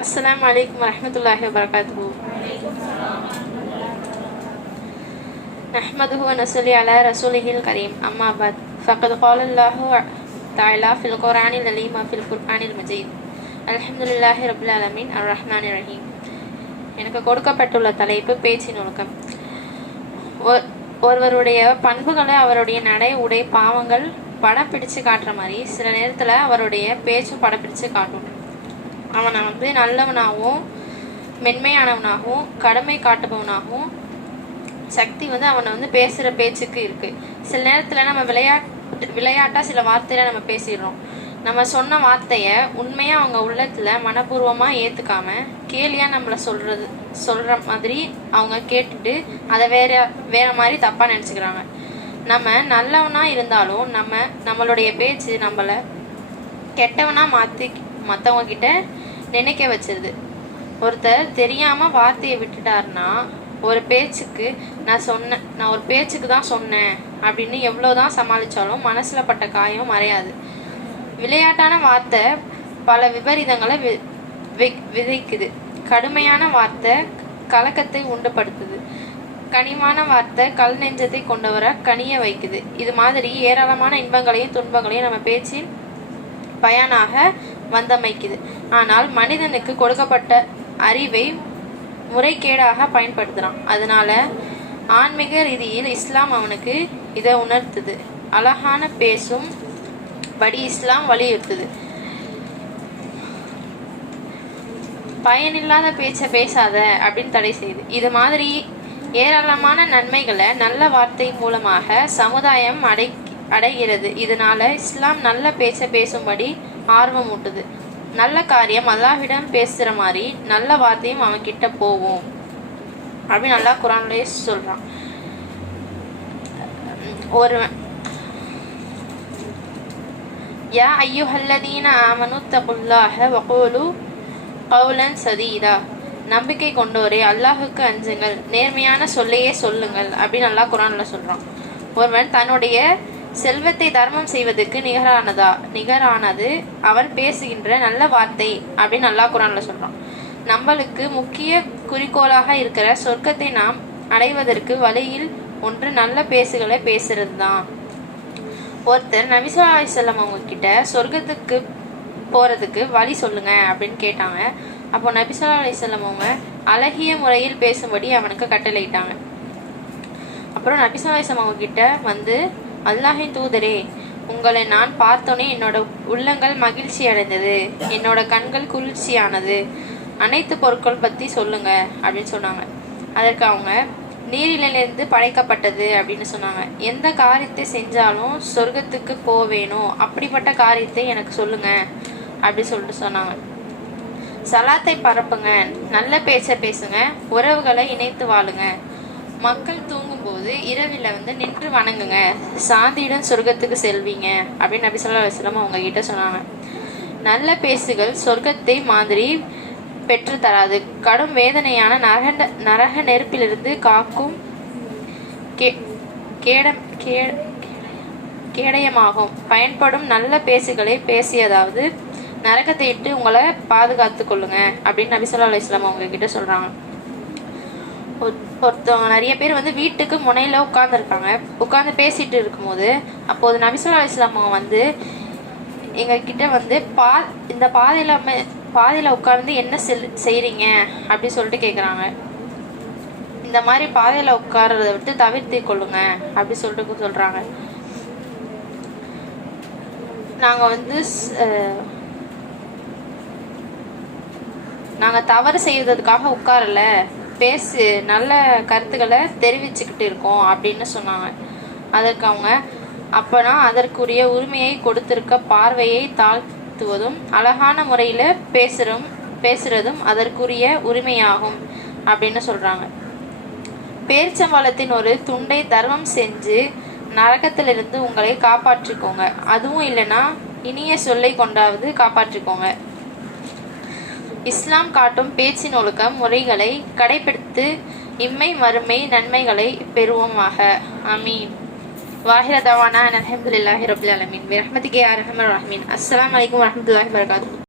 السلام عليكم ورحمة الله وبركاته نحمده ونصلي على رسوله الكريم أما بعد فقد قال الله تعالى في القرآن العليم وفي القرآن المجيد الحمد لله رب العالمين الرحمن الرحيم எனக்கு கொடுக்கப்பட்டுள்ள தலைப்பு பேச்சின் ஒழுக்கம் ஒ- ஒருவருடைய பண்புகளை அவருடைய நடை உடை பாவங்கள் படம் பிடிச்சு காட்டுற மாதிரி சில நேரத்தில் அவருடைய பேச்சும் படம் பிடிச்சு காட்டும் அவனை வந்து நல்லவனாகவும் மென்மையானவனாகவும் கடமை காட்டுபவனாகவும் சக்தி வந்து அவனை வந்து பேசுகிற பேச்சுக்கு இருக்குது சில நேரத்தில் நம்ம விளையாட்டு விளையாட்டாக சில வார்த்தையில் நம்ம பேசிடுறோம். நம்ம சொன்ன வார்த்தையை உண்மையாக அவங்க உள்ளத்தில் மனப்பூர்வமாக ஏற்றுக்காம கேலியாக நம்மளை சொல்கிறது சொல்கிற மாதிரி அவங்க கேட்டுட்டு அதை வேற வேற மாதிரி தப்பாக நினச்சிக்கிறாங்க. நம்ம நல்லவனாக இருந்தாலும் நம்ம நம்மளுடைய பேச்சு நம்மளை கெட்டவனாக மாற்றி மற்றவங்க கிட்ட நினைக்க வச்சிருது ஒருத்தர் தெரியாமல் வார்த்தையை விட்டுட்டாருன்னா ஒரு பேச்சுக்கு நான் சொன்னேன் நான் ஒரு பேச்சுக்கு தான் சொன்னேன் அப்படின்னு எவ்வளோதான் சமாளித்தாலும் மனசில் பட்ட காயம் மறையாது. விளையாட்டான வார்த்தை பல விபரீதங்களை வி விதைக்குது. கடுமையான வார்த்தை கலக்கத்தை உண்டுபடுத்துது. கனிவான வார்த்தை கல் நெஞ்சத்தை கொண்டவர கனிய வைக்குது. இது மாதிரி ஏராளமான இன்பங்களையும் துன்பங்களையும் நம்ம பேச்சின் பயனாக வந்தமைக்குது. ஆனால் மனிதனுக்கு கொடுக்கப்பட்ட அறிவை முறைகேடாக பயன்படுத்துகிறான் அதனால ஆன்மீக ரீதியில் இஸ்லாம் அவனுக்கு இதை உணர்த்துது. அழகான பேசும் படி இஸ்லாம் வலியுறுத்துது. பயனில்லாத பேச்சை பேசாத அப்படின்னு தடை செய்யுது. இது மாதிரி ஏராளமான நன்மைகளை நல்ல வார்த்தை மூலமாக சமுதாயம் அடை அடைகிறது. இதனால இஸ்லாம் நல்ல பேச்சை பேசும்படி ஆர்வம் ஊட்டுது நல்ல காரியம் அல்லாஹிடம் பேசுகிற மாதிரி நல்ல வார்த்தையும் அவன் கிட்ட போகும். அப்படின்னு நல்லா குரான்லேயே சொல்கிறான் ஒருவன் யா ஐயுஹல்லதீன ஆமனு தகுல்லாஹ வகூலு கவுலன் சதீதா. நம்பிக்கை கொண்டோரே அல்லாஹுக்கு அஞ்சுங்கள். நேர்மையான சொல்லையே சொல்லுங்கள் அப்படின்னு நல்லா குரான்ல சொல்றான். ஒருவன் தன்னுடைய செல்வத்தை தர்மம் செய்வதற்கு நிகரானதா? நிகரானது அவன் பேசுகின்ற நல்ல வார்த்தை அப்படின்னு நல்லா குரான்ல சொல்றான். நம்மளுக்கு முக்கிய குறிக்கோளாக இருக்கிற சொர்க்கத்தை நாம் அடைவதற்கு வழியில் ஒன்று நல்ல பேசுகளை பேசுறது தான் ஒருத்தர் நபிசல்லா அலிசல்லாம் அவங்க கிட்ட சொர்க்கத்துக்கு போறதுக்கு வழி சொல்லுங்க அப்படின்னு கேட்டாங்க. அப்போ நபிசல்லா அலிசல்லாம் அவங்க அழகிய முறையில் பேசும்படி அவனுக்கு கட்டளையிட்டாங்க. அப்புறம் நபிசல்லா அலிஸ்லாம் அவங்க கிட்ட வந்து அல்லாஹின் தூதரே உங்களை நான் பார்த்தோன்னே என்னோட உள்ளங்கள் மகிழ்ச்சி அடைந்தது. என்னோட கண்கள் குளிர்ச்சியானது. அனைத்து பொருட்கள் பற்றி சொல்லுங்க அப்படின்னு சொன்னாங்க. அதற்கு அவங்க நீரிலிருந்து படைக்கப்பட்டது அப்படின்னு சொன்னாங்க. எந்த காரியத்தை செஞ்சாலும் சொர்க்கத்துக்கு போவேணும். அப்படிப்பட்ட காரியத்தை எனக்கு சொல்லுங்க அப்படி சொல்லிட்டு சொன்னாங்க. சலாத்தை பரப்புங்க நல்ல பேச்ச பேசுங்க உறவுகளை இணைத்து வாழுங்க. மக்கள் தூங்கும் போது இரவில் வந்து நின்று வணங்குங்க. சாந்தியுடன் சொர்க்கத்துக்கு செல்வீங்க. அப்படின்னு நபி சொல்லா அவங்க கிட்ட சொன்னாங்க. நல்ல பேசுகள் சொர்க்கத்தை மாதிரி பெற்று தராது. கடும் வேதனையான நரக நரக நெருப்பிலிருந்து காக்கும் கே- கேடம் கே- கேடயமாகும். பயன்படும் நல்ல பேசுகளை பேசியதாவது நரகத்தை இட்டு உங்களை பாதுகாத்து கொள்ளுங்க. அப்படின்னு நபி சொல்லா அலுவலாம் அவங்க கிட்ட சொல்றாங்க. ஒருத்தவங்க நிறைய பேர் வந்து வீட்டுக்கு முனையில் உட்காந்துருக்காங்க உட்காந்து பேசிட்டு இருக்கும்போது அப்போது நபிசுல்லா இஸ்லாமா வந்து எங்ககிட்ட வந்து பா இந்த பாதையில் பாதையில் உட்கார்ந்து என்ன செல் செய்கிறீங்க அப்படி சொல்லிட்டு கேட்குறாங்க இந்த மாதிரி பாதையில் உட்கார்றத விட்டு தவிர்த்து கொள்ளுங்க அப்படி சொல்லிட்டு சொல்கிறாங்க நாங்கள் வந்து நாங்கள் தவறு செய்வதற்காக உட்காரல. பேசு நல்ல கருத்துக்களை தெரிவிச்சுக்கிட்டு இருக்கோம் அப்படின்னு சொன்னாங்க. அதற்கு அவங்க அப்பனா அதற்குரிய உரிமையை கொடுத்திருக்க பார்வையை தாழ்த்துவதும் அழகான முறையில் பேசுகிறோம் பேசுறதும் அதற்குரிய உரிமையாகும் அப்படின்னு சொல்கிறாங்க பேரிச்சம்பழத்தின் ஒரு துண்டை தர்மம் செஞ்சு நரகத்திலிருந்து உங்களை காப்பாற்றிக்கோங்க. அதுவும் இல்லைன்னா இனிய சொல்லை கொண்டாவது காப்பாற்றிக்கோங்க. இஸ்லாம் காட்டும் பேச்சின் ஒழுக்கம் முறைகளை கடைபிடித்து இம்மை மறுமை நன்மைகளை பெறுவோமாக. அமீன் வாஹிர தவானா அலமதுல்லாஹி ரபுல் அலமீன் ரஹமதிகே அரஹமர் ரஹ்மீன். அஸ்லாம் வலைக்கம் வரமத்துல்லாஹி வரகாத்து